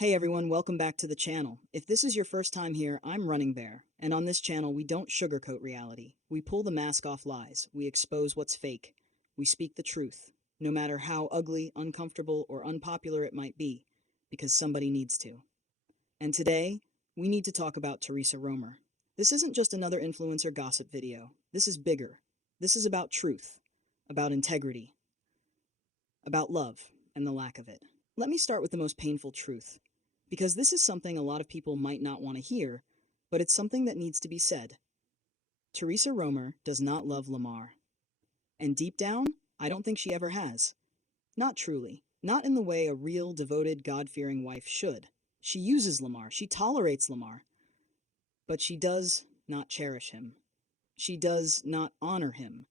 Hey everyone, welcome back to the channel. If this is your first time here, I'm Running Bear, and on this channel we don't sugarcoat reality. We pull the mask off lies, we expose what's fake, we speak the truth, no matter how ugly, uncomfortable, or unpopular it might be, because somebody needs to. And today, we need to talk about Theresa Roemer. This isn't just another influencer gossip video. This is bigger. This is about truth, about integrity, about love, and the lack of it. Let me start with the most painful truth, because this is something a lot of people might not want to hear, but it's something that needs to be said. Theresa Roemer does not love Lamar. And deep down, I don't think she ever has. Not truly. Not in the way a real, devoted, God-fearing wife should. She uses Lamar. She tolerates Lamar. But she does not cherish him. She does not honor him.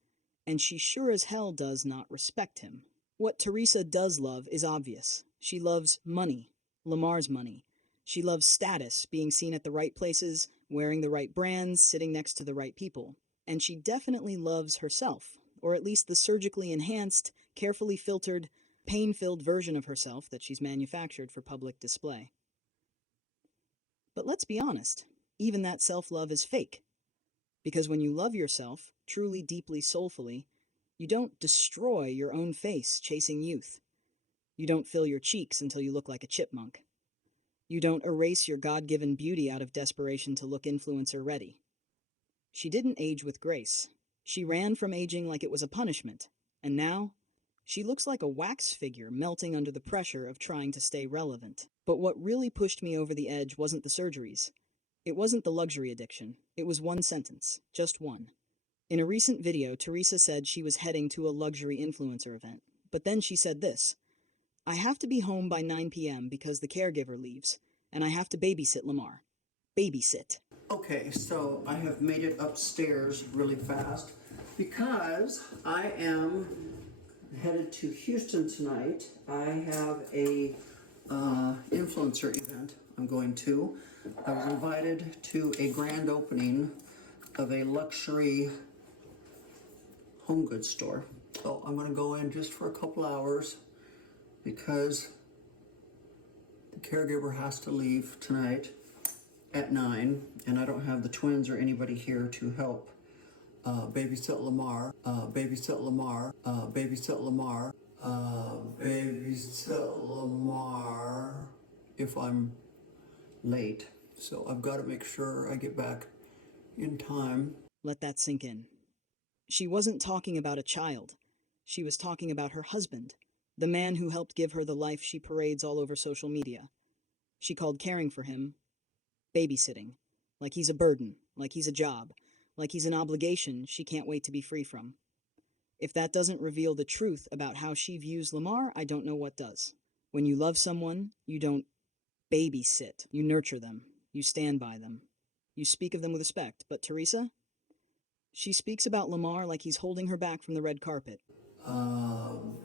And she sure as hell does not respect him. What Theresa does love is obvious. She loves money. Lamar's money. She loves status, being seen at the right places, wearing the right brands, sitting next to the right people. And she definitely loves herself, or at least the surgically enhanced, carefully filtered, pain-filled version of herself that she's manufactured for public display. But let's be honest, even that self-love is fake. Because when you love yourself, truly, deeply, soulfully, you don't destroy your own face chasing youth. You don't fill your cheeks until you look like a chipmunk. You don't erase your God-given beauty out of desperation to look influencer-ready. She didn't age with grace. She ran from aging like it was a punishment. And now, she looks like a wax figure melting under the pressure of trying to stay relevant. But what really pushed me over the edge wasn't the surgeries. It wasn't the luxury addiction. It was one sentence. Just one. In a recent video, Theresa said she was heading to a luxury influencer event. But then she said this: I have to be home by 9 p.m. because the caregiver leaves, and I have to babysit Lamar. Babysit. Okay, so I have made it upstairs really fast because I am headed to Houston tonight. I have a influencer event I'm going to. I was invited to a grand opening of a luxury home goods store. So I'm going to go in just for a couple hours because the caregiver has to leave tonight at 9, and I don't have the twins or anybody here to help babysit Lamar, babysit Lamar, babysit Lamar, babysit Lamar if I'm late. So I've got to make sure I get back in time. Let that sink in. She wasn't talking about a child. She was talking about her husband, the man who helped give her the life she parades all over social media. She called caring for him babysitting, like he's a burden, like he's a job, like he's an obligation she can't wait to be free from. If that doesn't reveal the truth about how she views Lamar, I don't know what does. When you love someone, you don't babysit. You nurture them. You stand by them. You speak of them with respect. But Theresa? She speaks about Lamar like he's holding her back from the red carpet.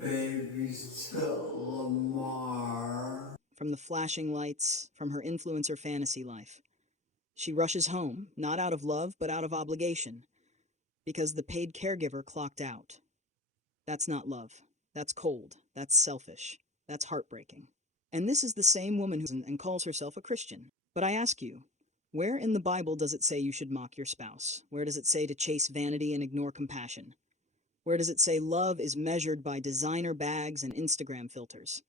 Babysit Lamar. From the flashing lights, from her influencer fantasy life. She rushes home, not out of love, but out of obligation, because the paid caregiver clocked out. That's not love. That's cold. That's selfish. That's heartbreaking. And this is the same woman who calls herself a Christian. But I ask you, where in the Bible does it say you should mock your spouse? Where does it say to chase vanity and ignore compassion? Where does it say love is measured by designer bags and Instagram filters?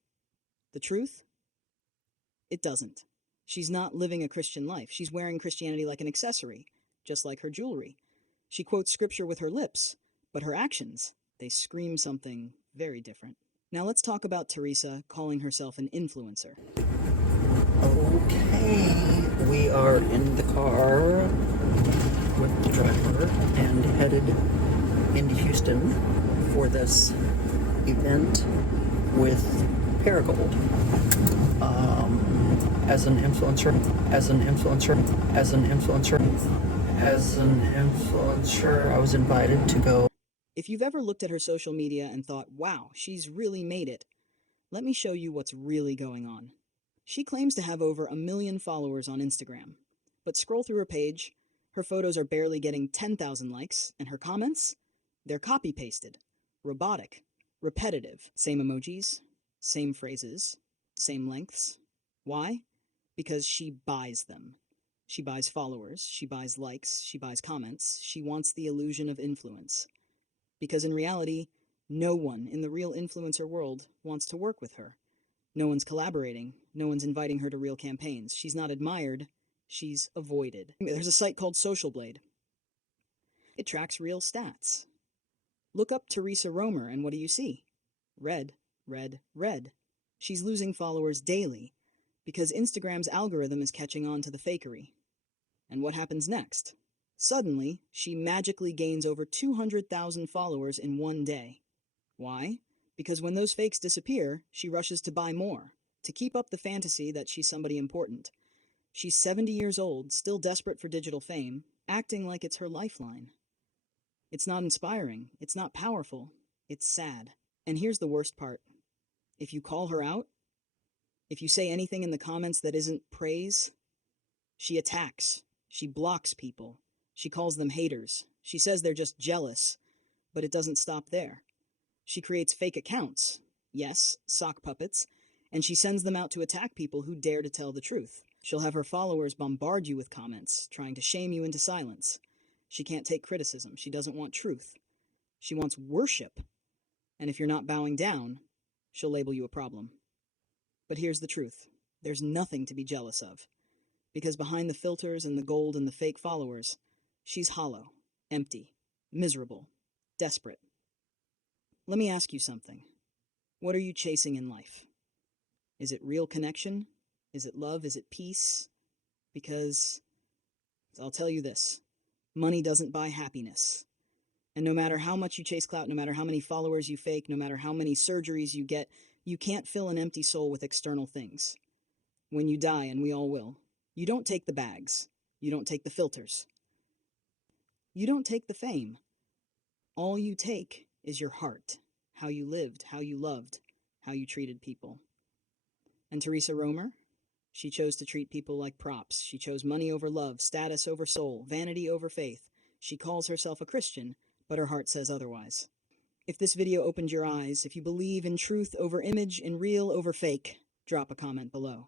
The truth? It doesn't. She's not living a Christian life. She's wearing Christianity like an accessory, just like her jewelry. She quotes scripture with her lips, but her actions, they scream something very different. Now let's talk about Theresa calling herself an influencer. Okay, we are in the car with the driver and headed into Houston for this event with Paragold. As an influencer, I was invited to go. If you've ever looked at her social media and thought, wow, she's really made it, let me show you what's really going on. She claims to have over 1 million followers on Instagram, but scroll through her page, her photos are barely getting 10,000 likes, and her comments? They're copy-pasted, robotic, repetitive, same emojis, same phrases, same lengths. Why? Because she buys them. She buys followers, she buys likes, she buys comments, she wants the illusion of influence. Because in reality, no one in the real influencer world wants to work with her. No one's collaborating, no one's inviting her to real campaigns. She's not admired, she's avoided. There's a site called Social Blade. It tracks real stats. Look up Theresa Roemer and what do you see? Red, red, red. She's losing followers daily because Instagram's algorithm is catching on to the fakery. And what happens next? Suddenly, she magically gains over 200,000 followers in one day. Why? Because when those fakes disappear, she rushes to buy more, to keep up the fantasy that she's somebody important. She's 70 years old, still desperate for digital fame, acting like it's her lifeline. It's not inspiring, it's not powerful, it's sad. And here's the worst part. If you call her out, if you say anything in the comments that isn't praise, she attacks, she blocks people, she calls them haters, she says they're just jealous, but it doesn't stop there. She creates fake accounts, yes, sock puppets, and she sends them out to attack people who dare to tell the truth. She'll have her followers bombard you with comments, trying to shame you into silence. She can't take criticism, she doesn't want truth. She wants worship, and if you're not bowing down, she'll label you a problem. But here's the truth. There's nothing to be jealous of. Because behind the filters and the gold and the fake followers, she's hollow, empty, miserable, desperate. Let me ask you something. What are you chasing in life? Is it real connection? Is it love? Is it peace? Because I'll tell you this, money doesn't buy happiness. And no matter how much you chase clout, no matter how many followers you fake, no matter how many surgeries you get, you can't fill an empty soul with external things. When you die, and we all will, you don't take the bags. You don't take the filters. You don't take the fame. All you take is your heart, how you lived, how you loved, how you treated people. And Theresa Roemer? She chose to treat people like props. She chose money over love, status over soul, vanity over faith. She calls herself a Christian, but her heart says otherwise. If this video opened your eyes, if you believe in truth over image, in real over fake, drop a comment below.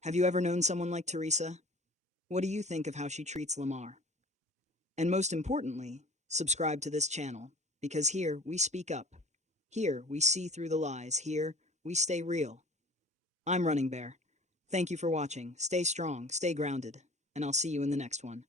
Have you ever known someone like Theresa? What do you think of how she treats Lamar? And most importantly, subscribe to this channel, because here we speak up. Here we see through the lies. Here we stay real. I'm Running Bear. Thank you for watching. Stay strong, stay grounded, and I'll see you in the next one.